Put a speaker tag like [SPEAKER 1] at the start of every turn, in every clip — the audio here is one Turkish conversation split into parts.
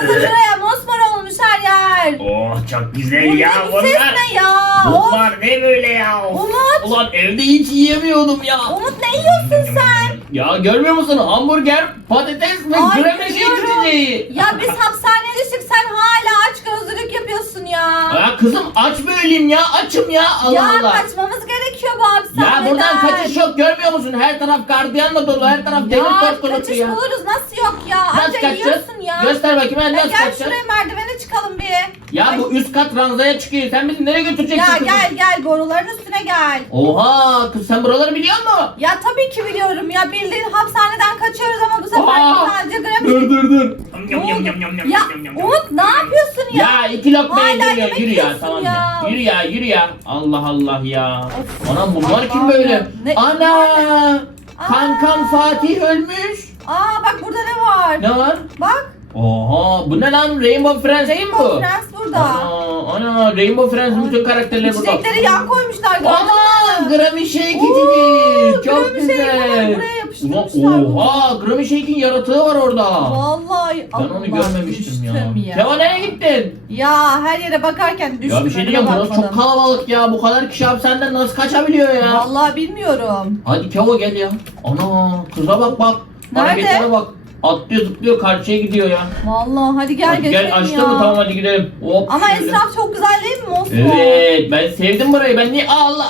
[SPEAKER 1] Baksanıza şuraya mosmor olmuş her yer.
[SPEAKER 2] Oh çok güzel ya
[SPEAKER 1] bu ses
[SPEAKER 2] bunlar.
[SPEAKER 1] ne ya? Of.
[SPEAKER 2] Bunlar ne böyle ya?
[SPEAKER 1] Umut.
[SPEAKER 2] Ulan evde hiç yiyemiyordum ya.
[SPEAKER 1] Umut ne yiyorsun sen?
[SPEAKER 2] Ya görmüyor musun? Hamburger, patates ve
[SPEAKER 1] Ay,
[SPEAKER 2] gremeşe
[SPEAKER 1] biliyorum.
[SPEAKER 2] içeceği.
[SPEAKER 1] Ya biz hapishaneye düştük sen hala aç gözlülük yapıyorsun ya.
[SPEAKER 2] Ya kızım aç mı öleyim ya? Açım ya. Allah
[SPEAKER 1] ya
[SPEAKER 2] Allah.
[SPEAKER 1] kaçmamız bu hapishaneden.
[SPEAKER 2] Ya buradan kaçış yok görmüyor musun? Her taraf gardiyanla dolu, her taraf demir
[SPEAKER 1] Ya
[SPEAKER 2] top dolu
[SPEAKER 1] kaçış
[SPEAKER 2] ya.
[SPEAKER 1] buluruz nasıl yok ya?
[SPEAKER 2] Nasıl
[SPEAKER 1] Anca
[SPEAKER 2] kaçacağız?
[SPEAKER 1] yiyorsun ya.
[SPEAKER 2] Göster bakayım ben
[SPEAKER 1] Ya
[SPEAKER 2] nasıl
[SPEAKER 1] gel
[SPEAKER 2] kaçacağım.
[SPEAKER 1] şuraya merdivene çıkalım bir.
[SPEAKER 2] Ya
[SPEAKER 1] Ay.
[SPEAKER 2] bu üst kat ranzaya çıkıyor. Sen bizi nereye götüreceksin
[SPEAKER 1] Ya
[SPEAKER 2] kızım?
[SPEAKER 1] gel gel boruların üstüne gel.
[SPEAKER 2] Oha kız sen buraları biliyor musun?
[SPEAKER 1] Ya tabii ki biliyorum ya bildiğin hapishaneden kaçıyoruz ama bu sefer
[SPEAKER 2] Aa,
[SPEAKER 1] sadece gram
[SPEAKER 2] Dur dur dur.
[SPEAKER 1] Ne oldu? Ya Umut ne yapıyorsun ya?
[SPEAKER 2] Ya iki lokma
[SPEAKER 1] Hala yemek
[SPEAKER 2] Yürü ya
[SPEAKER 1] yiyorsun
[SPEAKER 2] tamam
[SPEAKER 1] ya.
[SPEAKER 2] ya. Yürü ya yürü ya. Allah Allah ya.
[SPEAKER 1] Of.
[SPEAKER 2] Anam bunlar kim böyle?
[SPEAKER 1] ya. Ne-
[SPEAKER 2] Ana!
[SPEAKER 1] Aa.
[SPEAKER 2] Kankam Fatih ölmüş.
[SPEAKER 1] Aa bak burada ne var?
[SPEAKER 2] Ne var?
[SPEAKER 1] Bak
[SPEAKER 2] Oha bu ne lan Rainbow Friends değil mi bu?
[SPEAKER 1] Rainbow Friends burada.
[SPEAKER 2] Ana, ana Rainbow Friends'in bütün karakterleri burada.
[SPEAKER 1] İçecekleri yan koymuşlar gördün
[SPEAKER 2] Aa? Grammy Shake
[SPEAKER 1] Oo.
[SPEAKER 2] Çok
[SPEAKER 1] Grammy Shake'i
[SPEAKER 2] güzel.
[SPEAKER 1] buraya
[SPEAKER 2] Ulan. Oha Grammy Shake'in yaratığı var orada.
[SPEAKER 1] Vallahi
[SPEAKER 2] Ben onu görmemiştim ya.
[SPEAKER 1] düştüm ya.
[SPEAKER 2] Keva nereye gittin?
[SPEAKER 1] Ya her yere bakarken düştüm.
[SPEAKER 2] ya bir şey
[SPEAKER 1] önüme
[SPEAKER 2] diyeceğim burası
[SPEAKER 1] bakmadım.
[SPEAKER 2] çok kalabalık ya. Bu kadar kişi hapishaneden nasıl kaçabiliyor ya?
[SPEAKER 1] Vallahi bilmiyorum.
[SPEAKER 2] Hadi Kevo gel ya. Ana kıza bak bak.
[SPEAKER 1] Nerede?
[SPEAKER 2] Hareketlere bak. Atlıyor zıplıyor karşıya gidiyor ya.
[SPEAKER 1] Vallahi hadi gel
[SPEAKER 2] hadi gel açtı
[SPEAKER 1] ya.
[SPEAKER 2] mı tamam hadi gidelim. Hop,
[SPEAKER 1] Ama
[SPEAKER 2] şöyle.
[SPEAKER 1] etraf çok güzel değil mi Mosmor?
[SPEAKER 2] Evet ben sevdim burayı. Ben niye Allah.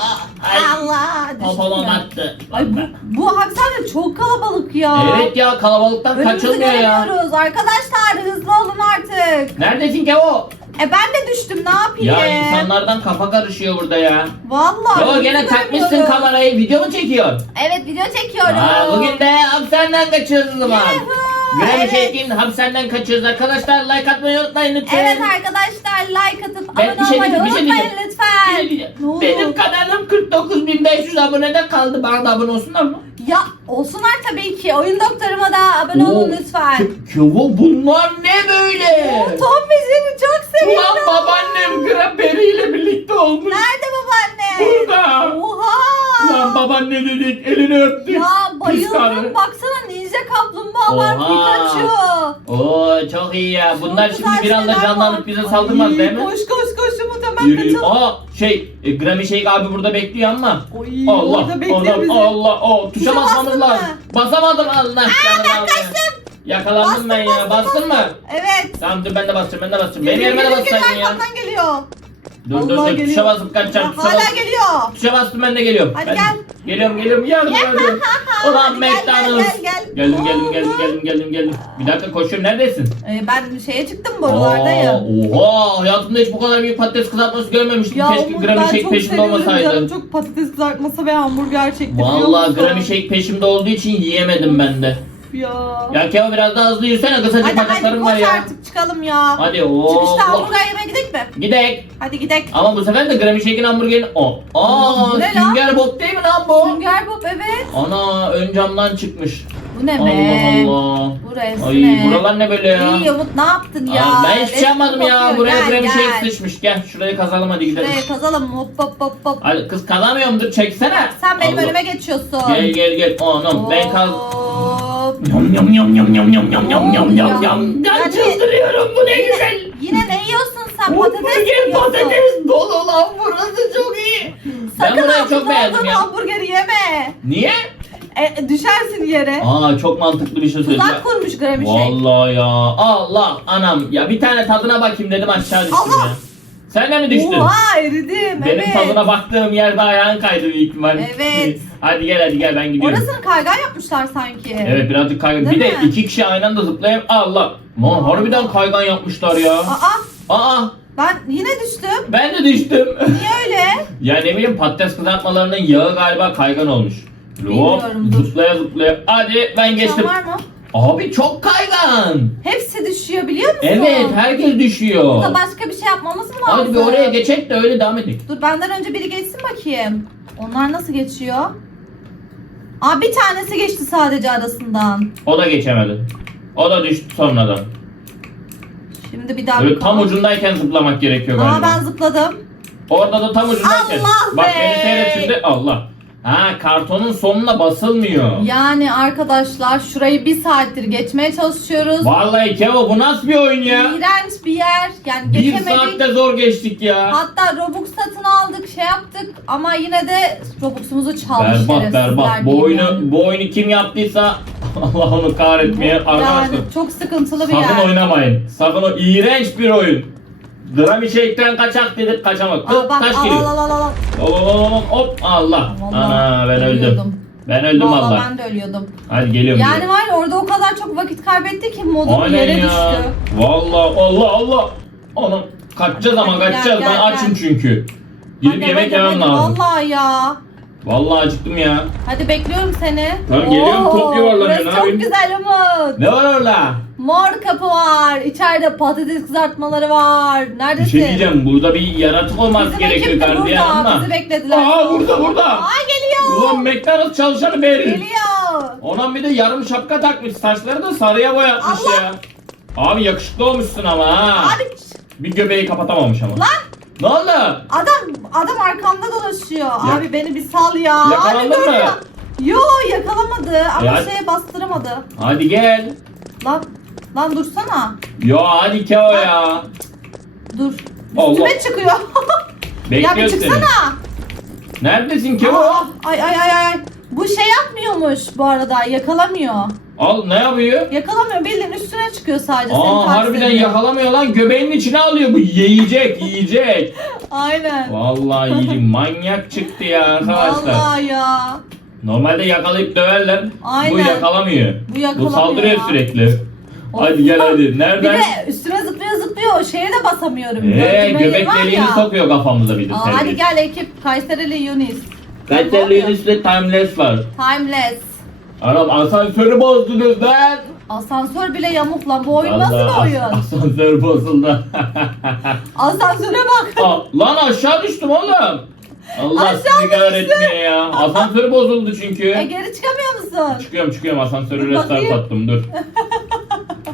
[SPEAKER 2] Ay,
[SPEAKER 1] Allah düştüm
[SPEAKER 2] Papalon
[SPEAKER 1] ya.
[SPEAKER 2] attı.
[SPEAKER 1] Ay bu, bu hapishane çok kalabalık ya.
[SPEAKER 2] Evet ya kalabalıktan
[SPEAKER 1] Önümüzü
[SPEAKER 2] kaçılmıyor ya.
[SPEAKER 1] göremiyoruz. Arkadaşlar hızlı olun artık.
[SPEAKER 2] Neredesin Kevo?
[SPEAKER 1] E ben de düştüm ne yapayım?
[SPEAKER 2] Ya insanlardan kafa karışıyor burada ya.
[SPEAKER 1] Vallahi.
[SPEAKER 2] Kevo
[SPEAKER 1] önümüzü
[SPEAKER 2] gene takmışsın
[SPEAKER 1] göremiyorum.
[SPEAKER 2] kamerayı video mu çekiyorsun?
[SPEAKER 1] Evet video çekiyorum.
[SPEAKER 2] Aa, bugün de hapishaneden kaçıyoruz o zaman.
[SPEAKER 1] Yuhu,
[SPEAKER 2] Grammy
[SPEAKER 1] evet.
[SPEAKER 2] Shake'in hapishaneden kaçıyoruz arkadaşlar. Like atmayı unutmayın lütfen.
[SPEAKER 1] Evet arkadaşlar like atıp
[SPEAKER 2] Ben
[SPEAKER 1] abone
[SPEAKER 2] bir şey
[SPEAKER 1] olmayı
[SPEAKER 2] diyeceğim, bir şey
[SPEAKER 1] unutmayın
[SPEAKER 2] diyeceğim.
[SPEAKER 1] lütfen.
[SPEAKER 2] Bir şey diyeceğim.
[SPEAKER 1] Ne oldu?
[SPEAKER 2] Benim kanalım 49.500 abonede kaldı. Bana da abone olsunlar mı?
[SPEAKER 1] Ya olsunlar tabii ki. Oyun doktoruma da abone olun lütfen.
[SPEAKER 2] Kevo bunlar ne böyle?
[SPEAKER 1] Tom ve seni çok seviyorum.
[SPEAKER 2] Ulan babaannem Graberi ile birlikte olmuş.
[SPEAKER 1] Nerede babaanne?
[SPEAKER 2] Burada.
[SPEAKER 1] Oha.
[SPEAKER 2] Ulan babaanne dedik elini öptük.
[SPEAKER 1] Ya
[SPEAKER 2] Pis karı.
[SPEAKER 1] bayıldım. Baksana
[SPEAKER 2] Oha.
[SPEAKER 1] Pikachu.
[SPEAKER 2] Oo çok iyi ya. Bunlar
[SPEAKER 1] Çok
[SPEAKER 2] şimdi
[SPEAKER 1] güzel
[SPEAKER 2] bir anda
[SPEAKER 1] şeyler
[SPEAKER 2] canlanıp
[SPEAKER 1] var.
[SPEAKER 2] bize saldırmaz
[SPEAKER 1] Ay,
[SPEAKER 2] değil mi?
[SPEAKER 1] Koş koş koş Umut hemen
[SPEAKER 2] Yürü.
[SPEAKER 1] kaçalım.
[SPEAKER 2] Aa şey e, Grammy Shake abi burada bekliyor ama.
[SPEAKER 1] Oy,
[SPEAKER 2] Allah
[SPEAKER 1] orada bekliyor
[SPEAKER 2] Allah
[SPEAKER 1] bizi.
[SPEAKER 2] Allah o tuşa
[SPEAKER 1] Tuşa
[SPEAKER 2] basmamız
[SPEAKER 1] bastın
[SPEAKER 2] lazım.
[SPEAKER 1] mı?
[SPEAKER 2] Basamadım Allah canını aldı. Yakalandım
[SPEAKER 1] Bastım,
[SPEAKER 2] ben ya.
[SPEAKER 1] bastım,
[SPEAKER 2] Bastın mı?
[SPEAKER 1] Evet.
[SPEAKER 2] Tamam dur ben de basacağım ben de basacağım.
[SPEAKER 1] Geliyor,
[SPEAKER 2] yerime de
[SPEAKER 1] geliyor, geliyor,
[SPEAKER 2] bassaydın ya.
[SPEAKER 1] arkamdan geliyor.
[SPEAKER 2] Dur dur dur
[SPEAKER 1] geliyor.
[SPEAKER 2] tuşa basıp kaçacağım. Tuşa,
[SPEAKER 1] hala
[SPEAKER 2] bas-
[SPEAKER 1] geliyor.
[SPEAKER 2] tuşa bastım ben de geliyorum.
[SPEAKER 1] Hadi
[SPEAKER 2] Ben-
[SPEAKER 1] gel.
[SPEAKER 2] Geliyorum geliyorum yardım yardım. Ulan
[SPEAKER 1] Hadi gel,
[SPEAKER 2] McDonald's.
[SPEAKER 1] gel, gel, gel.
[SPEAKER 2] Geldim geldim geldim geldim geldim geldim. Bir dakika koşuyorum neredesin?
[SPEAKER 1] Ee, ben şeye çıktım.
[SPEAKER 2] Aa, Oha hayatımda hiç bu kadar büyük patates kızartması görmemiştim. Keşke
[SPEAKER 1] Umut
[SPEAKER 2] Grammy Shake peşimde
[SPEAKER 1] seviyorum canım.
[SPEAKER 2] olmasaydım.
[SPEAKER 1] Çok patates kızartması ve hamburger çekti biliyor
[SPEAKER 2] Vallahi
[SPEAKER 1] musun?
[SPEAKER 2] Grammy Shake peşimde olduğu için yiyemedim ben de.
[SPEAKER 1] Ya.
[SPEAKER 2] Ya Kevo biraz daha hızlı yürüsene kısacık
[SPEAKER 1] hadi hadi
[SPEAKER 2] bacaklarım var
[SPEAKER 1] koş
[SPEAKER 2] ya.
[SPEAKER 1] artık çıkalım ya.
[SPEAKER 2] Hadi ooo.
[SPEAKER 1] Çıkışta hamburger yemeye gidelim mi?
[SPEAKER 2] Gidek.
[SPEAKER 1] Hadi gidelim.
[SPEAKER 2] Ama bu sefer de Grammy Shake'in hamburgerini... O. Aa,
[SPEAKER 1] ne lan?
[SPEAKER 2] Sünger Bob değil mi lan bu?
[SPEAKER 1] Sünger Bob evet.
[SPEAKER 2] Ana ön camdan çıkmış.
[SPEAKER 1] Bu ne be?
[SPEAKER 2] Allah Allah.
[SPEAKER 1] Burası
[SPEAKER 2] Ay
[SPEAKER 1] ne?
[SPEAKER 2] buralar ne böyle ya?
[SPEAKER 1] İyi Umut ne yaptın ya?
[SPEAKER 2] Aa, ben hiçbir şey yapmadım ya. Buraya Grammy
[SPEAKER 1] gel.
[SPEAKER 2] Shake sıçmış. Gel şurayı kazalım hadi gidelim.
[SPEAKER 1] Şuraya kazalım hop hop hop hop.
[SPEAKER 2] Hadi kız kazamıyorum dur çeksene.
[SPEAKER 1] Sen benim
[SPEAKER 2] Allah.
[SPEAKER 1] önüme geçiyorsun.
[SPEAKER 2] Gel gel gel. Anam ben kaz... Yam yam yam yam yam yam yam yam
[SPEAKER 1] Ya.
[SPEAKER 2] yam yam. Ben
[SPEAKER 1] Yani-
[SPEAKER 2] çıldırıyorum bu ne
[SPEAKER 1] Yine,
[SPEAKER 2] güzel.
[SPEAKER 1] yine ne yiyorsun sen? Patates mi
[SPEAKER 2] Hamburger patates dolu lan burası çok iyi. Ben
[SPEAKER 1] Sakın
[SPEAKER 2] burayı
[SPEAKER 1] ağzına
[SPEAKER 2] çok beğendim ya.
[SPEAKER 1] hamburgeri yeme.
[SPEAKER 2] Niye?
[SPEAKER 1] E, düşersin yere.
[SPEAKER 2] Aa çok mantıklı bir şey söyleyeceğim.
[SPEAKER 1] Tuzak kurmuş Grammy Shake.
[SPEAKER 2] Vallahi ya. Allah anam ya bir tane tadına bakayım dedim aşağı düştüm
[SPEAKER 1] Allah!
[SPEAKER 2] ya. Sen de mi düştün?
[SPEAKER 1] Oha eridim.
[SPEAKER 2] Benim
[SPEAKER 1] evet.
[SPEAKER 2] tadına baktığım yerde ayağın kaydı büyük ihtimal.
[SPEAKER 1] Evet.
[SPEAKER 2] hadi gel hadi gel ben gidiyorum.
[SPEAKER 1] Orasını kaygan yapmışlar sanki.
[SPEAKER 2] Evet birazcık kaygan.
[SPEAKER 1] Değil
[SPEAKER 2] Bir de
[SPEAKER 1] mi?
[SPEAKER 2] iki kişi aynı anda zıplayıp Allah. Lan harbiden kaygan yapmışlar ya.
[SPEAKER 1] Aa
[SPEAKER 2] Aa
[SPEAKER 1] ben yine düştüm.
[SPEAKER 2] ben de düştüm.
[SPEAKER 1] Niye öyle?
[SPEAKER 2] ya ne bileyim patates kızartmalarının yağı galiba kaygan olmuş.
[SPEAKER 1] Bilmiyorum, dur.
[SPEAKER 2] zıplaya zıplaya. Hadi ben geçtim.
[SPEAKER 1] Var mı?
[SPEAKER 2] Abi çok kaygan.
[SPEAKER 1] Hepsi düşüyor biliyor musun?
[SPEAKER 2] Evet herkes düşüyor.
[SPEAKER 1] Burada başka bir şey yapmamız mı lazım?
[SPEAKER 2] Hadi bir oraya geçek de öyle devam edelim.
[SPEAKER 1] Dur benden önce biri geçsin bakayım. Onlar nasıl geçiyor? Aa bir tanesi geçti sadece arasından.
[SPEAKER 2] O da geçemedi. O da düştü sonradan.
[SPEAKER 1] Şimdi bir daha
[SPEAKER 2] Böyle
[SPEAKER 1] bir
[SPEAKER 2] tam ucundayken zıplamak gerekiyor
[SPEAKER 1] Aa
[SPEAKER 2] galiba.
[SPEAKER 1] ben zıpladım.
[SPEAKER 2] Orada da tam ucundayken.
[SPEAKER 1] Allah
[SPEAKER 2] Bak
[SPEAKER 1] be!
[SPEAKER 2] beni seyret şimdi. Allah. Ha kartonun sonuna basılmıyor.
[SPEAKER 1] Yani arkadaşlar şurayı bir saattir geçmeye çalışıyoruz.
[SPEAKER 2] Vallahi Kevo bu nasıl bir oyun ya?
[SPEAKER 1] İğrenç bir yer. Yani
[SPEAKER 2] Bir
[SPEAKER 1] geçemedik.
[SPEAKER 2] saatte zor geçtik ya.
[SPEAKER 1] Hatta Robux satın aldık, şey yaptık ama yine de Robux'umuzu çalmış
[SPEAKER 2] Berbat
[SPEAKER 1] şerefsizler
[SPEAKER 2] berbat. Bu oyunu bu oyunu kim yaptıysa Allah onu kahretmeye arkadaşlar.
[SPEAKER 1] Yani çok sıkıntılı bir
[SPEAKER 2] Sakın
[SPEAKER 1] yer.
[SPEAKER 2] oynamayın. Sakın o iğrenç bir oyun. Drami Shake'den kaçak dedik kaçamadık.
[SPEAKER 1] Aa, bak
[SPEAKER 2] Taş
[SPEAKER 1] al al al al. al.
[SPEAKER 2] Hop hop Allah.
[SPEAKER 1] Vallahi
[SPEAKER 2] Ana ben öldüm. Ben öldüm
[SPEAKER 1] Vallahi
[SPEAKER 2] valla.
[SPEAKER 1] ben de ölüyordum.
[SPEAKER 2] Hadi geliyorum.
[SPEAKER 1] Yani var ya orada o kadar çok vakit kaybetti ki modum
[SPEAKER 2] Aynen
[SPEAKER 1] yere düştü.
[SPEAKER 2] Valla Allah Allah. Onu kaçacağız ama
[SPEAKER 1] Hadi gel,
[SPEAKER 2] kaçacağız.
[SPEAKER 1] gel,
[SPEAKER 2] ben
[SPEAKER 1] gel.
[SPEAKER 2] açım çünkü. Gidip
[SPEAKER 1] Hadi,
[SPEAKER 2] yemek
[SPEAKER 1] hadi,
[SPEAKER 2] yemem
[SPEAKER 1] hadi.
[SPEAKER 2] lazım.
[SPEAKER 1] Vallahi ya.
[SPEAKER 2] Vallahi acıktım ya.
[SPEAKER 1] Hadi bekliyorum seni.
[SPEAKER 2] Tamam, geliyorum. Top yuvarlanıyor,
[SPEAKER 1] Burası çok güzel Umut.
[SPEAKER 2] Ne var orada?
[SPEAKER 1] Mor kapı var. İçeride patates kızartmaları var.
[SPEAKER 2] Bir
[SPEAKER 1] Neredesin?
[SPEAKER 2] şey diyeceğim. Burada bir yaratık olması
[SPEAKER 1] Bizim
[SPEAKER 2] gerekiyor
[SPEAKER 1] ekip de
[SPEAKER 2] gardiyan
[SPEAKER 1] burada.
[SPEAKER 2] ama.
[SPEAKER 1] Bizi beklediler.
[SPEAKER 2] Aa burada burada.
[SPEAKER 1] Aa geliyor.
[SPEAKER 2] Ulan McDonald's çalışanı Beril.
[SPEAKER 1] Geliyor.
[SPEAKER 2] Ona bir de yarım şapka takmış. Saçları da sarıya boyatmış
[SPEAKER 1] Allah.
[SPEAKER 2] ya. Abi yakışıklı olmuşsun ama ha.
[SPEAKER 1] Abi
[SPEAKER 2] Bir göbeği kapatamamış ama.
[SPEAKER 1] Lan.
[SPEAKER 2] Ne oldu?
[SPEAKER 1] adam adam arkamda dolaşıyor. Abi beni bir sal ya.
[SPEAKER 2] Yakalandın
[SPEAKER 1] Abi dur
[SPEAKER 2] mı?
[SPEAKER 1] ya. Yo yakalamadı ama
[SPEAKER 2] Ya-
[SPEAKER 1] şeye bastıramadı.
[SPEAKER 2] Hadi gel.
[SPEAKER 1] Lan lan dursana.
[SPEAKER 2] Yo hadi Keo ya.
[SPEAKER 1] Dur.
[SPEAKER 2] Allah.
[SPEAKER 1] Üstüme çıkıyor. ya bir
[SPEAKER 2] Bekliyor seni.
[SPEAKER 1] çıksana.
[SPEAKER 2] Neredesin Keo?
[SPEAKER 1] Aa, ay ay ay ay. Bu şey yapmıyormuş bu arada yakalamıyor.
[SPEAKER 2] Al ne yapıyor?
[SPEAKER 1] Yakalamıyor bildiğin üstüne çıkıyor sadece. seni
[SPEAKER 2] Aa
[SPEAKER 1] takip
[SPEAKER 2] harbiden
[SPEAKER 1] ediyor.
[SPEAKER 2] yakalamıyor lan. Göbeğinin içine alıyor bu. Yiyecek yiyecek.
[SPEAKER 1] Aynen.
[SPEAKER 2] Vallahi yiyecek. Manyak çıktı ya arkadaşlar.
[SPEAKER 1] Vallahi ya.
[SPEAKER 2] Normalde yakalayıp döverler. Bu
[SPEAKER 1] Aynen.
[SPEAKER 2] yakalamıyor.
[SPEAKER 1] Bu yakalamıyor
[SPEAKER 2] saldırıyor
[SPEAKER 1] ya.
[SPEAKER 2] sürekli.
[SPEAKER 1] Of.
[SPEAKER 2] Hadi gel hadi.
[SPEAKER 1] Bir
[SPEAKER 2] Nereden?
[SPEAKER 1] de üstüne zıplıyor zıplıyor. Şeye de basamıyorum. Gördüğüme
[SPEAKER 2] göbek
[SPEAKER 1] var
[SPEAKER 2] deliğini
[SPEAKER 1] ya.
[SPEAKER 2] sokuyor kafamıza bir de.
[SPEAKER 1] Aa, hadi
[SPEAKER 2] terbiyesiz.
[SPEAKER 1] gel ekip Kayserili Yunis.
[SPEAKER 2] Kaçerliğin üstünde timeless var.
[SPEAKER 1] Timeless.
[SPEAKER 2] Arap asansörü bozdunuz lan.
[SPEAKER 1] Asansör bile yamuk lan. Bu oyun nasıl
[SPEAKER 2] Vallahi
[SPEAKER 1] bir oyun?
[SPEAKER 2] as- asansör bozuldu.
[SPEAKER 1] Asansöre bak.
[SPEAKER 2] Aa, lan aşağı düştüm oğlum. Allah
[SPEAKER 1] Aşağı
[SPEAKER 2] sizi ya. Asansör bozuldu çünkü.
[SPEAKER 1] E geri çıkamıyor musun?
[SPEAKER 2] Çıkıyorum çıkıyorum asansörü
[SPEAKER 1] Dur
[SPEAKER 2] restart attım dur.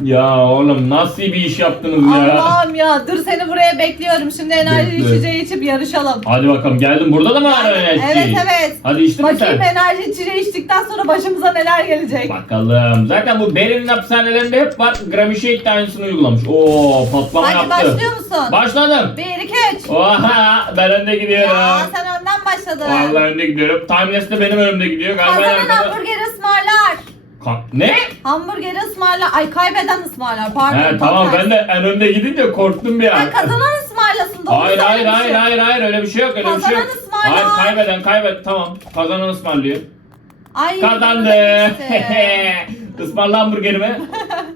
[SPEAKER 2] ya oğlum nasıl bir iş yaptınız ya.
[SPEAKER 1] Allah'ım ya. Dur seni buraya bekliyorum. Şimdi enerji
[SPEAKER 2] Bekle.
[SPEAKER 1] içeceği içip yarışalım.
[SPEAKER 2] Hadi bakalım geldim. Burada da mı var enerji?
[SPEAKER 1] Evet evet.
[SPEAKER 2] Hadi içtin mi
[SPEAKER 1] Bakayım
[SPEAKER 2] sen?
[SPEAKER 1] enerji içeceği içtikten sonra başımıza neler gelecek.
[SPEAKER 2] Bakalım. Zaten bu Beri'nin hapishanelerinde hep var. Grammy Shake de aynısını uygulamış. Oo patlama
[SPEAKER 1] Hadi
[SPEAKER 2] yaptı.
[SPEAKER 1] başlıyor musun?
[SPEAKER 2] Başladım.
[SPEAKER 1] 1 2 3.
[SPEAKER 2] Oha ben önde gidiyorum.
[SPEAKER 1] Ya sen önden başladın.
[SPEAKER 2] Vallahi önde gidiyorum. Timeless de benim önümde gidiyor. Galiba en
[SPEAKER 1] Kazanan
[SPEAKER 2] arkada-
[SPEAKER 1] hamburger ısmarlar.
[SPEAKER 2] Ka- ne?
[SPEAKER 1] Hamburger ısmarlar. Ay kaybeden ısmarlar. Pardon.
[SPEAKER 2] He
[SPEAKER 1] tam
[SPEAKER 2] tamam
[SPEAKER 1] tersi.
[SPEAKER 2] ben de en önde gidince korktum bir an.
[SPEAKER 1] Ya kazanan ısmarlasın. doğru
[SPEAKER 2] Hayır hayır hayır hayır hayır öyle bir şey yok öyle bir şey
[SPEAKER 1] Kazanan
[SPEAKER 2] yok.
[SPEAKER 1] ısmarlar.
[SPEAKER 2] Hayır kaybeden kaybet tamam. Kazanan ısmarlıyor.
[SPEAKER 1] Ay,
[SPEAKER 2] Kazandı. Ismarla hamburgerimi.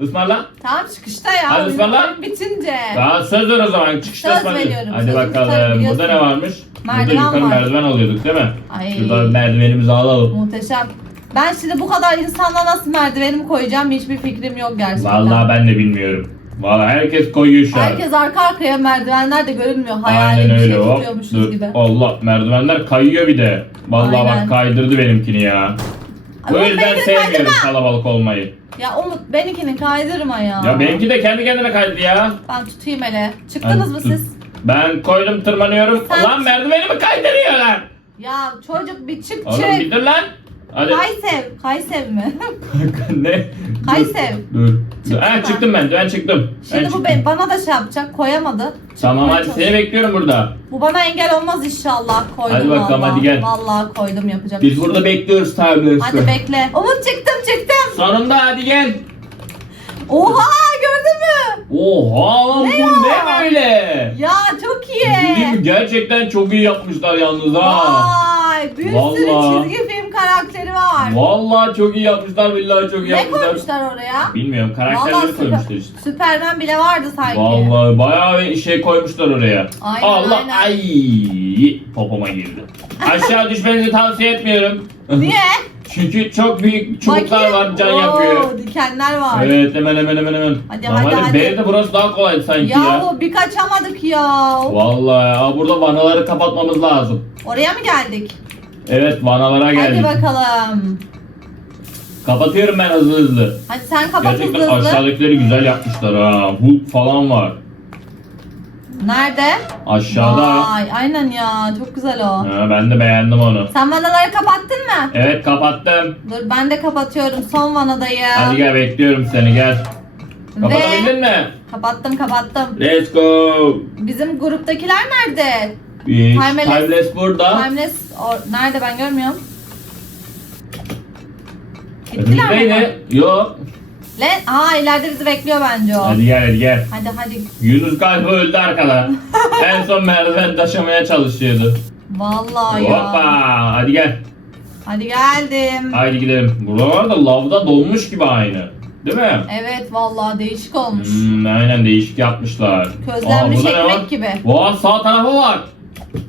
[SPEAKER 2] Ismarla.
[SPEAKER 1] tamam çıkışta ya.
[SPEAKER 2] Hadi ısmarla.
[SPEAKER 1] bitince.
[SPEAKER 2] Daha söz ver o zaman çıkışta
[SPEAKER 1] Söz
[SPEAKER 2] ısmarlayın.
[SPEAKER 1] veriyorum,
[SPEAKER 2] Hadi bakalım. Burada ne varmış?
[SPEAKER 1] Merdiven
[SPEAKER 2] Burada yukarı
[SPEAKER 1] var.
[SPEAKER 2] merdiven alıyorduk değil mi?
[SPEAKER 1] Ay.
[SPEAKER 2] Şurada merdivenimizi alalım.
[SPEAKER 1] Muhteşem. Ben şimdi bu kadar insanla nasıl merdivenimi koyacağım hiçbir fikrim yok gerçekten.
[SPEAKER 2] Vallahi ben de bilmiyorum. Vallahi herkes koyuyor şu an.
[SPEAKER 1] Herkes arka arkaya merdivenler de görünmüyor. Hayali
[SPEAKER 2] Aynen
[SPEAKER 1] bir
[SPEAKER 2] öyle
[SPEAKER 1] şey
[SPEAKER 2] hop.
[SPEAKER 1] tutuyormuşuz
[SPEAKER 2] Dur.
[SPEAKER 1] gibi.
[SPEAKER 2] Allah merdivenler kayıyor bir de. Vallahi
[SPEAKER 1] Aynen.
[SPEAKER 2] bak kaydırdı benimkini ya. Bu yüzden
[SPEAKER 1] benimkini
[SPEAKER 2] sevmiyorum
[SPEAKER 1] kaydırma.
[SPEAKER 2] kalabalık olmayı.
[SPEAKER 1] Ya Umut benimkini kaydırma ya.
[SPEAKER 2] Ya benimki de kendi kendine kaydı ya.
[SPEAKER 1] Ben tutayım hele. Çıktınız
[SPEAKER 2] Hadi
[SPEAKER 1] mı
[SPEAKER 2] tut.
[SPEAKER 1] siz?
[SPEAKER 2] Ben koydum tırmanıyorum.
[SPEAKER 1] Sen-
[SPEAKER 2] Lan merdivenimi kaydırıyorlar.
[SPEAKER 1] Ya çocuk bir çık
[SPEAKER 2] Oğlum
[SPEAKER 1] çık.
[SPEAKER 2] bir dur lan. Hadi.
[SPEAKER 1] Kaysev. Kaysev mi?
[SPEAKER 2] ne?
[SPEAKER 1] Kaysev.
[SPEAKER 2] Dur. dur.
[SPEAKER 1] Çıktın
[SPEAKER 2] Ha,
[SPEAKER 1] mı?
[SPEAKER 2] çıktım ben. Ben çıktım. ben
[SPEAKER 1] Şimdi bu
[SPEAKER 2] çıktım.
[SPEAKER 1] ben, bana da şey yapacak. Koyamadı.
[SPEAKER 2] Tamam
[SPEAKER 1] Çıkmaya
[SPEAKER 2] hadi
[SPEAKER 1] çalışıyor.
[SPEAKER 2] seni bekliyorum burada.
[SPEAKER 1] Bu bana engel olmaz inşallah. Koydum
[SPEAKER 2] Hadi bakalım,
[SPEAKER 1] vallahi.
[SPEAKER 2] hadi gel.
[SPEAKER 1] Vallahi koydum yapacak.
[SPEAKER 2] Biz
[SPEAKER 1] şey
[SPEAKER 2] burada
[SPEAKER 1] yok.
[SPEAKER 2] bekliyoruz Timeless'ı.
[SPEAKER 1] Hadi bekle. Umut çıktım çıktım.
[SPEAKER 2] Sonunda hadi gel.
[SPEAKER 1] Oha gördün mü?
[SPEAKER 2] Oha lan
[SPEAKER 1] Ne
[SPEAKER 2] bu
[SPEAKER 1] ya?
[SPEAKER 2] ne böyle?
[SPEAKER 1] Ya çok iyi.
[SPEAKER 2] Gerçekten çok iyi yapmışlar yalnız ha.
[SPEAKER 1] Vay bir sürü
[SPEAKER 2] Vallahi.
[SPEAKER 1] çizgi film karakteri var.
[SPEAKER 2] Vallahi çok iyi yapmışlar billahi çok iyi
[SPEAKER 1] Ne
[SPEAKER 2] yapmışlar.
[SPEAKER 1] koymuşlar oraya?
[SPEAKER 2] Bilmiyorum
[SPEAKER 1] Vallahi
[SPEAKER 2] karakterleri
[SPEAKER 1] süper,
[SPEAKER 2] koymuşlar işte.
[SPEAKER 1] Süpermen bile vardı sanki.
[SPEAKER 2] Vallahi bayağı bir şey koymuşlar oraya.
[SPEAKER 1] Aynen,
[SPEAKER 2] Allah
[SPEAKER 1] aynen.
[SPEAKER 2] ay popoma girdi. Aşağı düşmenizi tavsiye etmiyorum.
[SPEAKER 1] Niye?
[SPEAKER 2] Çünkü çok büyük çubuklar
[SPEAKER 1] Bakayım.
[SPEAKER 2] var can
[SPEAKER 1] Oo,
[SPEAKER 2] yapıyor.
[SPEAKER 1] Dikenler var.
[SPEAKER 2] Evet hemen hemen hemen hemen.
[SPEAKER 1] Hadi,
[SPEAKER 2] Normalde
[SPEAKER 1] hadi, hadi.
[SPEAKER 2] B'de burası daha kolay sanki ya.
[SPEAKER 1] Yahu bir kaçamadık ya.
[SPEAKER 2] Vallahi ya burada vanaları kapatmamız lazım.
[SPEAKER 1] Oraya mı geldik?
[SPEAKER 2] Evet vanalara geldik.
[SPEAKER 1] Hadi bakalım.
[SPEAKER 2] Kapatıyorum ben hızlı hızlı.
[SPEAKER 1] Hadi sen kapat
[SPEAKER 2] Gerçekten
[SPEAKER 1] hızlı hızlı.
[SPEAKER 2] aşağıdakileri güzel yapmışlar ha. Hulk falan var.
[SPEAKER 1] Nerede?
[SPEAKER 2] Aşağıda.
[SPEAKER 1] Vay aynen ya çok güzel o.
[SPEAKER 2] Ha, ben de beğendim onu.
[SPEAKER 1] Sen vanaları kapattın mı?
[SPEAKER 2] Evet kapattım.
[SPEAKER 1] Dur ben de kapatıyorum son vanadayı.
[SPEAKER 2] Hadi gel bekliyorum seni gel. Kapatabildin mi?
[SPEAKER 1] kapattım kapattım.
[SPEAKER 2] Let's go.
[SPEAKER 1] Bizim gruptakiler nerede?
[SPEAKER 2] Hiç.
[SPEAKER 1] Timeless.
[SPEAKER 2] Timeless burada.
[SPEAKER 1] Timeless or- nerede ben görmüyorum. Gittiler mi?
[SPEAKER 2] Önümüzdeydi. Yok.
[SPEAKER 1] Le Aa ileride bizi bekliyor bence o.
[SPEAKER 2] Hadi gel hadi gel.
[SPEAKER 1] Hadi hadi.
[SPEAKER 2] Yunus galiba öldü arkada. en son merdiven taşımaya çalışıyordu.
[SPEAKER 1] Vallahi ya.
[SPEAKER 2] Hoppa. Hadi gel.
[SPEAKER 1] Hadi geldim.
[SPEAKER 2] Haydi gidelim. Buralar da lavda donmuş gibi aynı. Değil mi?
[SPEAKER 1] Evet vallahi değişik olmuş.
[SPEAKER 2] Hmm, aynen değişik yapmışlar.
[SPEAKER 1] Közlenmiş
[SPEAKER 2] Aa, burada ne var?
[SPEAKER 1] ekmek gibi.
[SPEAKER 2] Vay sağ tarafa bak.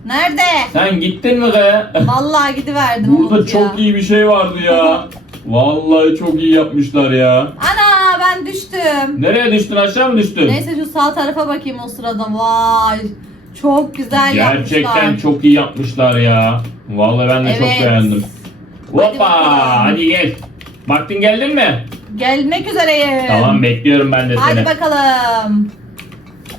[SPEAKER 1] Nerede?
[SPEAKER 2] Sen gittin mi be?
[SPEAKER 1] Vallahi gidiverdim
[SPEAKER 2] Burada
[SPEAKER 1] Umut
[SPEAKER 2] çok
[SPEAKER 1] ya.
[SPEAKER 2] iyi bir şey vardı ya. Vallahi çok iyi yapmışlar ya.
[SPEAKER 1] Ana ben düştüm.
[SPEAKER 2] Nereye düştün aşağı mı düştün?
[SPEAKER 1] Neyse şu sağ tarafa bakayım o sırada. Vay. Çok güzel
[SPEAKER 2] Gerçekten
[SPEAKER 1] yapmışlar.
[SPEAKER 2] çok iyi yapmışlar ya. Vallahi ben de çok
[SPEAKER 1] Evet.
[SPEAKER 2] beğendim. Hoppa
[SPEAKER 1] bakalım.
[SPEAKER 2] hadi gel. Baktın geldin mi?
[SPEAKER 1] Gelmek üzereyim.
[SPEAKER 2] Tamam bekliyorum ben de
[SPEAKER 1] Hadi
[SPEAKER 2] seni.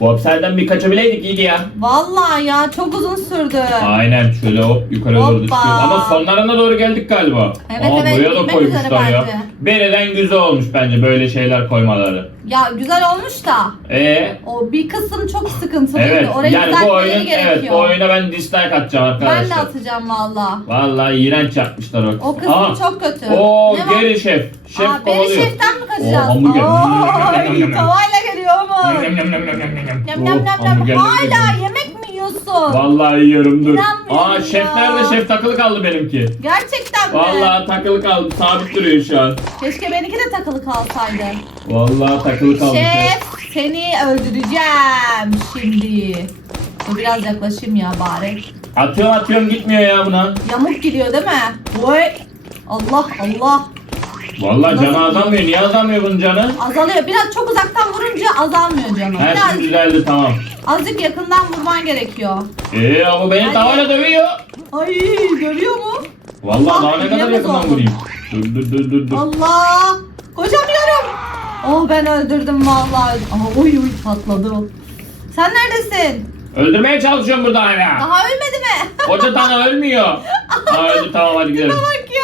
[SPEAKER 1] Bakalım.
[SPEAKER 2] Bobsel'den bir kaçabileydik iyiydi ya.
[SPEAKER 1] Vallahi ya çok uzun sürdü.
[SPEAKER 2] Aynen şöyle hop yukarı doğru
[SPEAKER 1] Hoppa.
[SPEAKER 2] Ama sonlarına doğru geldik galiba.
[SPEAKER 1] Evet,
[SPEAKER 2] Aa,
[SPEAKER 1] evet,
[SPEAKER 2] buraya da
[SPEAKER 1] gitmek
[SPEAKER 2] koymuşlar ya.
[SPEAKER 1] bence.
[SPEAKER 2] Bereden güzel olmuş bence böyle şeyler koymaları.
[SPEAKER 1] Ya güzel olmuş da
[SPEAKER 2] Ee,
[SPEAKER 1] o bir kısım çok sıkıntılıydı.
[SPEAKER 2] evet
[SPEAKER 1] Orayı
[SPEAKER 2] yani bu
[SPEAKER 1] düzeltmeleri
[SPEAKER 2] oyun
[SPEAKER 1] gerekiyor.
[SPEAKER 2] evet bu oyuna ben dislike atacağım arkadaşlar.
[SPEAKER 1] ben de atacağım valla.
[SPEAKER 2] Vallahi iğrenç yapmışlar o.
[SPEAKER 1] O kısmı
[SPEAKER 2] Aa,
[SPEAKER 1] çok kötü.
[SPEAKER 2] Oo
[SPEAKER 1] Ne var?
[SPEAKER 2] geri şef. Şef
[SPEAKER 1] Aa, beni
[SPEAKER 2] kovalıyor.
[SPEAKER 1] şeften mi kaçacağız?
[SPEAKER 2] Oo, hamburger.
[SPEAKER 1] Oy, tavayla
[SPEAKER 2] nyam, nyam, nyam, nyam.
[SPEAKER 1] Yam
[SPEAKER 2] Oh,
[SPEAKER 1] yam yam yam.
[SPEAKER 2] hamburgerleri
[SPEAKER 1] Hala
[SPEAKER 2] yedim.
[SPEAKER 1] yemek mi yiyorsun?
[SPEAKER 2] Vallahi yiyorum dur.
[SPEAKER 1] İnanmıyorum
[SPEAKER 2] Aa şef nerede? Şef takılı kaldı benimki.
[SPEAKER 1] Gerçekten mi?
[SPEAKER 2] Vallahi takılı kaldı. Sabit duruyor şu an.
[SPEAKER 1] Keşke benimki de takılı kalsaydı.
[SPEAKER 2] Vallahi takılı kaldı.
[SPEAKER 1] Şef seni öldüreceğim şimdi. Dur biraz yaklaşayım ya bari.
[SPEAKER 2] Atıyorum atıyorum gitmiyor ya buna.
[SPEAKER 1] Yamuk gidiyor değil mi? Oy. Allah Allah.
[SPEAKER 2] Vallahi
[SPEAKER 1] Nasıl
[SPEAKER 2] canı azalmıyor. Niye azalmıyor bunun canı?
[SPEAKER 1] Azalıyor. Biraz çok uzaktan vurunca azalmıyor canım.
[SPEAKER 2] Her şey
[SPEAKER 1] Biraz
[SPEAKER 2] düzeldi tamam.
[SPEAKER 1] azıcık yakından vurman gerekiyor.
[SPEAKER 2] Eee ama beni
[SPEAKER 1] Hadi.
[SPEAKER 2] tavayla dövüyor.
[SPEAKER 1] Ay görüyor mu?
[SPEAKER 2] Vallahi
[SPEAKER 1] Allah,
[SPEAKER 2] daha ne kadar yakından
[SPEAKER 1] oldum.
[SPEAKER 2] vurayım. Dur dur dur dur dur.
[SPEAKER 1] Allah! Koşamıyorum. Oh ben öldürdüm vallahi. Ama oy oy patladı o. Sen neredesin?
[SPEAKER 2] Öldürmeye çalışıyorum burada hala.
[SPEAKER 1] Daha ölmedi mi?
[SPEAKER 2] Koca tane ölmüyor. Ha, öldü tamam hadi gidelim.
[SPEAKER 1] Bak ya.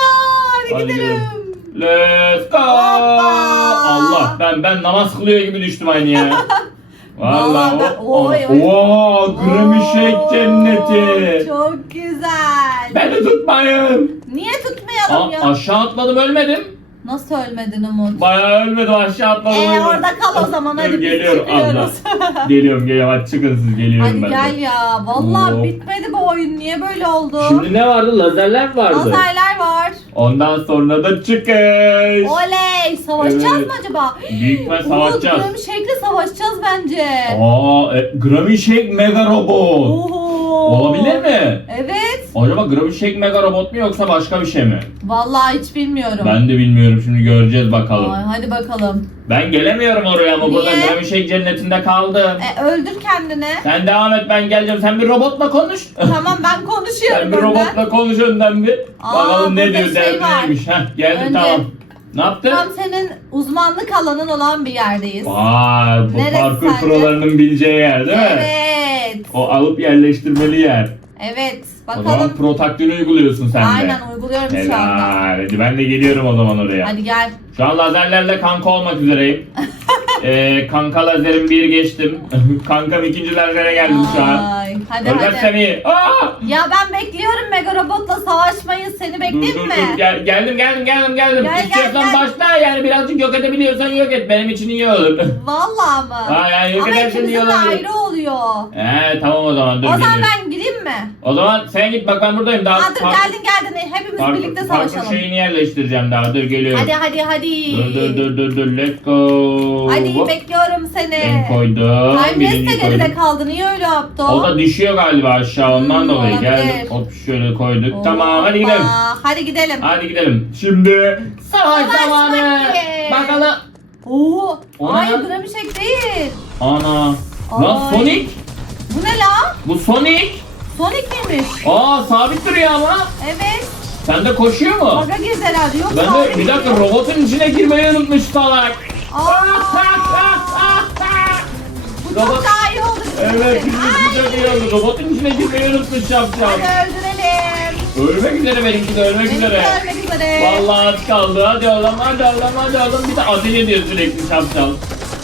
[SPEAKER 1] Hadi,
[SPEAKER 2] Hadi
[SPEAKER 1] gidelim.
[SPEAKER 2] gidelim. Let's go. Allah ben ben namaz kılıyor gibi düştüm aynı ya. Vallahi o.
[SPEAKER 1] oy, oy.
[SPEAKER 2] Oo,
[SPEAKER 1] Oo,
[SPEAKER 2] cenneti.
[SPEAKER 1] Çok güzel.
[SPEAKER 2] Beni tutmayın.
[SPEAKER 1] Niye tutmayalım ya?
[SPEAKER 2] aşağı atladım ölmedim.
[SPEAKER 1] Nasıl ölmedin Umut?
[SPEAKER 2] Bayağı ölmedim aşağı atladım.
[SPEAKER 1] Ee orada kal o zaman hadi biz
[SPEAKER 2] geliyorum
[SPEAKER 1] çıkıyoruz.
[SPEAKER 2] Geliyorum geliyorum hadi çıkın siz geliyorum
[SPEAKER 1] hadi
[SPEAKER 2] ben
[SPEAKER 1] gel
[SPEAKER 2] de.
[SPEAKER 1] ya. Vallahi
[SPEAKER 2] Oo.
[SPEAKER 1] bitmedi bu oyun. Niye böyle oldu?
[SPEAKER 2] Şimdi ne vardı? Lazerler vardı.
[SPEAKER 1] Lazerler var.
[SPEAKER 2] Ondan sonra da çıkış.
[SPEAKER 1] Oley! Savaşacağız
[SPEAKER 2] Evet.
[SPEAKER 1] mı acaba?
[SPEAKER 2] Büyük ihtimal
[SPEAKER 1] Umut,
[SPEAKER 2] savaşacağız.
[SPEAKER 1] Grammy Shake'le savaşacağız bence.
[SPEAKER 2] Aa, e, Grammy Shake Mega Robot.
[SPEAKER 1] Oho.
[SPEAKER 2] Olabilir mi?
[SPEAKER 1] Evet.
[SPEAKER 2] Acaba Shake Mega Robot mu yoksa başka bir şey mi?
[SPEAKER 1] Vallahi hiç bilmiyorum.
[SPEAKER 2] Ben de bilmiyorum şimdi göreceğiz bakalım.
[SPEAKER 1] Ay, hadi bakalım.
[SPEAKER 2] Ben gelemiyorum oraya ama burada
[SPEAKER 1] Niye?
[SPEAKER 2] Shake cennetinde kaldım.
[SPEAKER 1] E, öldür kendini.
[SPEAKER 2] Sen devam et ben geleceğim. Sen bir robotla konuş.
[SPEAKER 1] tamam ben konuşuyorum
[SPEAKER 2] Sen bir
[SPEAKER 1] önden.
[SPEAKER 2] robotla konuş önden bir.
[SPEAKER 1] Aa,
[SPEAKER 2] Bakalım ne
[SPEAKER 1] burada
[SPEAKER 2] diyor
[SPEAKER 1] şey
[SPEAKER 2] derdi
[SPEAKER 1] var.
[SPEAKER 2] neymiş. Heh, geldim
[SPEAKER 1] Önce-
[SPEAKER 2] tamam. Ne yaptın?
[SPEAKER 1] Tam senin uzmanlık alanın olan bir yerdeyiz.
[SPEAKER 2] Vay bu
[SPEAKER 1] Neresi
[SPEAKER 2] parkur
[SPEAKER 1] sence?
[SPEAKER 2] prolarının bileceği yer değil mi?
[SPEAKER 1] Evet.
[SPEAKER 2] O alıp yerleştirmeli yer.
[SPEAKER 1] Evet.
[SPEAKER 2] O zaman
[SPEAKER 1] Bakalım.
[SPEAKER 2] pro taktiğini uyguluyorsun sen de.
[SPEAKER 1] Aynen uyguluyorum şu anda.
[SPEAKER 2] Helal. Hadi ben de geliyorum o zaman oraya.
[SPEAKER 1] Hadi gel.
[SPEAKER 2] Şu an lazerlerle kanka olmak üzereyim. ee, kanka lazerim bir geçtim. Kankam ikinci lazere geldim şu an.
[SPEAKER 1] Ay, hadi
[SPEAKER 2] Ölmez
[SPEAKER 1] hadi.
[SPEAKER 2] seni. Aa!
[SPEAKER 1] Ya ben bekliyorum Mega Robot'la savaşmayı. Seni bekleyeyim
[SPEAKER 2] dur
[SPEAKER 1] mi?
[SPEAKER 2] dur Gel, geldim geldim geldim geldim.
[SPEAKER 1] Gel,
[SPEAKER 2] İstiyorsan
[SPEAKER 1] gel,
[SPEAKER 2] başla yani birazcık yok edebiliyorsan yok et benim için iyi olur.
[SPEAKER 1] Vallahi mı?
[SPEAKER 2] Ha, yani yok
[SPEAKER 1] Ama
[SPEAKER 2] edersin
[SPEAKER 1] ikimizin de ayrı oluyor.
[SPEAKER 2] Ee tamam o zaman dur
[SPEAKER 1] o zaman
[SPEAKER 2] geliyorum.
[SPEAKER 1] ben gideyim mi?
[SPEAKER 2] O zaman sen git bak ben buradayım daha.
[SPEAKER 1] Aa, dur geldin geldin. Hepimiz
[SPEAKER 2] parkur-
[SPEAKER 1] birlikte
[SPEAKER 2] parkur
[SPEAKER 1] savaşalım.
[SPEAKER 2] şeyini yerleştireceğim daha dur geliyorum.
[SPEAKER 1] Hadi hadi hadi.
[SPEAKER 2] Dur dur dur dur dur let's go.
[SPEAKER 1] Hadi
[SPEAKER 2] Hop.
[SPEAKER 1] bekliyorum seni.
[SPEAKER 2] Ben koydum.
[SPEAKER 1] De
[SPEAKER 2] birinci
[SPEAKER 1] geride kaldı. Niye öyle yaptı o?
[SPEAKER 2] O da düşüyor galiba aşağı ondan
[SPEAKER 1] Hmm,
[SPEAKER 2] dolayı.
[SPEAKER 1] olabilir.
[SPEAKER 2] Geldik hop şöyle koyduk.
[SPEAKER 1] Hoppa.
[SPEAKER 2] Tamam hadi gidelim.
[SPEAKER 1] Hadi gidelim.
[SPEAKER 2] Hadi gidelim. Şimdi savaş zamanı. Bakalım.
[SPEAKER 1] Oo.
[SPEAKER 2] O ne
[SPEAKER 1] Ay
[SPEAKER 2] lan?
[SPEAKER 1] Grammy Shake değil.
[SPEAKER 2] Ana. Lan
[SPEAKER 1] Ay.
[SPEAKER 2] Sonic.
[SPEAKER 1] Bu ne la?
[SPEAKER 2] Bu Sonic.
[SPEAKER 1] Sonic miymiş?
[SPEAKER 2] Aa sabit duruyor ama.
[SPEAKER 1] Evet.
[SPEAKER 2] Sen de koşuyor mu?
[SPEAKER 1] Baga girdi herhalde. Yok
[SPEAKER 2] Ben de
[SPEAKER 1] sabit
[SPEAKER 2] bir dakika robotun içine girmeyi unutmuş salak.
[SPEAKER 1] Aa, bu çok
[SPEAKER 2] Robot-
[SPEAKER 1] daha iyi oldu.
[SPEAKER 2] Evet bizim için çok iyi oldu. Robotun içine girmeyi unutmuş şapşal.
[SPEAKER 1] Hadi öldürelim.
[SPEAKER 2] Ölmek üzere benimki de ölmek
[SPEAKER 1] Benimki
[SPEAKER 2] üzere.
[SPEAKER 1] de ölmek üzere.
[SPEAKER 2] Vallahi az kaldı. Hadi oğlum hadi oğlum hadi oğlum. Bir de ateş ediyor sürekli şapşal.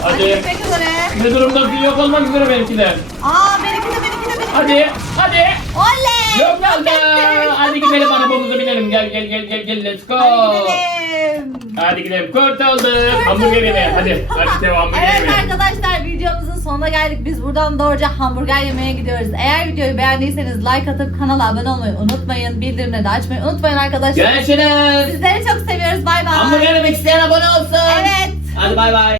[SPEAKER 1] Hadi
[SPEAKER 2] Hadi.
[SPEAKER 1] bitmek üzere.
[SPEAKER 2] Ne durumdasın yok olmak üzere benimki de.
[SPEAKER 1] Aa benimki de benimki de benimki de.
[SPEAKER 2] Hadi hadi.
[SPEAKER 1] Oley.
[SPEAKER 2] Yok kaldı.
[SPEAKER 1] ettik.
[SPEAKER 2] Hadi gidelim arabamıza binelim. Gel gel gel gel gel let's go.
[SPEAKER 1] Hadi gidelim.
[SPEAKER 2] Hadi gidelim. Kurtulduk. Hamburger yemeğe. Hadi. Hadi devam hamburger
[SPEAKER 1] Evet
[SPEAKER 2] yemeğe.
[SPEAKER 1] arkadaşlar videomuzun sonuna geldik. Biz buradan doğruca hamburger yemeye gidiyoruz. Eğer videoyu beğendiyseniz like atıp kanala abone olmayı unutmayın. Bildirimleri de açmayı unutmayın arkadaşlar.
[SPEAKER 2] Görüşürüz.
[SPEAKER 1] Sizleri çok seviyoruz. Bay bay.
[SPEAKER 2] Hamburger yemek isteyen abone olsun.
[SPEAKER 1] Evet.
[SPEAKER 2] Hadi bay bay.